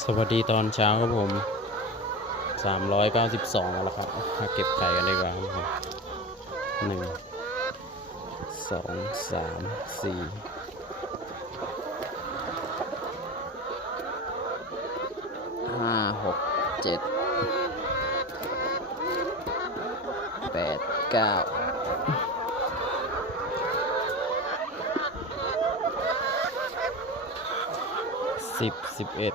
สวัสดีตอนเช้าครับผม 392แล้วครับ มาเก็บไข่กันดีกว่าครับหนึ่งสองสามสี่ห้าหกเจ็ดแปดเก้าสิบสิบเอ็ด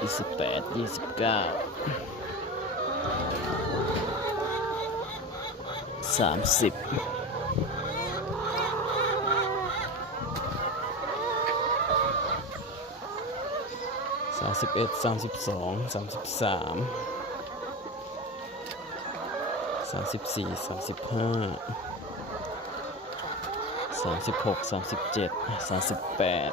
ยี่สิบแปดยี่สิบเก้าสามสิบสามสิบเอ็ดสามสิบสองสามสิบสามสามสิบสี่สามสิบห้าสามสิบหกสามสิบเจ็ดสามสิบแปด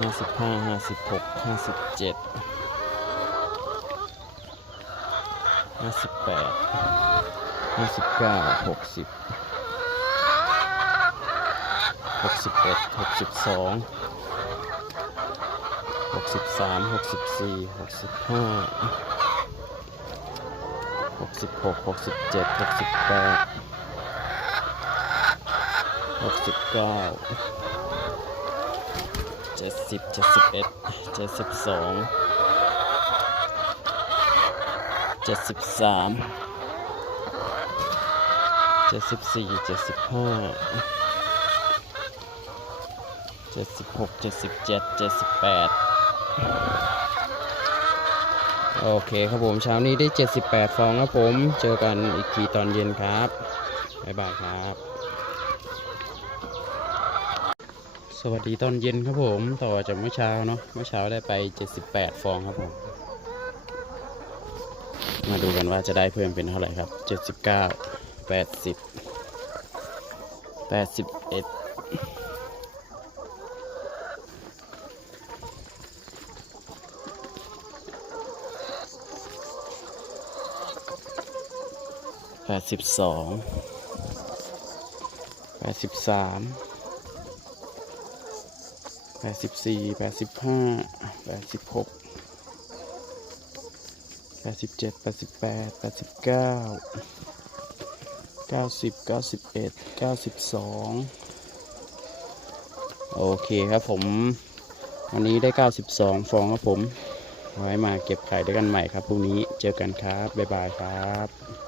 ห้าสิบห้าห้าสิบหกห้าสิบเจ็ดห้าสิบแปดห้าสิบเก้าหกสิบหกสิบเอ็ดหกสิบสองหกสิบสามหกสิบสี่หกสิบห้าหกสิบหกหกสิบเจ็ดหกสิบแปดหกสิบเก้า เจ็ดสิบเจ็ดสิบเอ็ดเจ็ดสิบสองเจ็ดสิบสามเจ็ดสิบสี่เจ็ดสิบห้าเจ็ดสิบหกเจ็ดสิบเจ็ดเจ็ดสิบแปดโอเคครับผมเช้านี้ได้ 78 ฟองครับผม เจอกันอีกทีตอนเย็นครับ บ๊ายบายครับ สวัสดีตอนเย็นครับผมต่อจากเมื่อเช้าเนาะเมื่อเช้าได้ไป 78 ฟองครับผมมาดูกันว่าจะได้เพิ่มเป็นเท่าไหร่ครับ 79 80 81แปดสิบสองแปดสิบสามแป ดสิบสี่แปดสิบห้าแปดสิบหกแปดสิบเจ็ดแปดสิบแปดแปดสิบเก้าเก้าสิบเก้าสิบเอ็ดเก้าสิบสองโอเคครับผม วันนี้ได้92ฟองครับผม ไว้มาเก็บไข่ด้วยกันใหม่ครับพรุ่งนี้เจอกันครับ บ๊ายบายครับ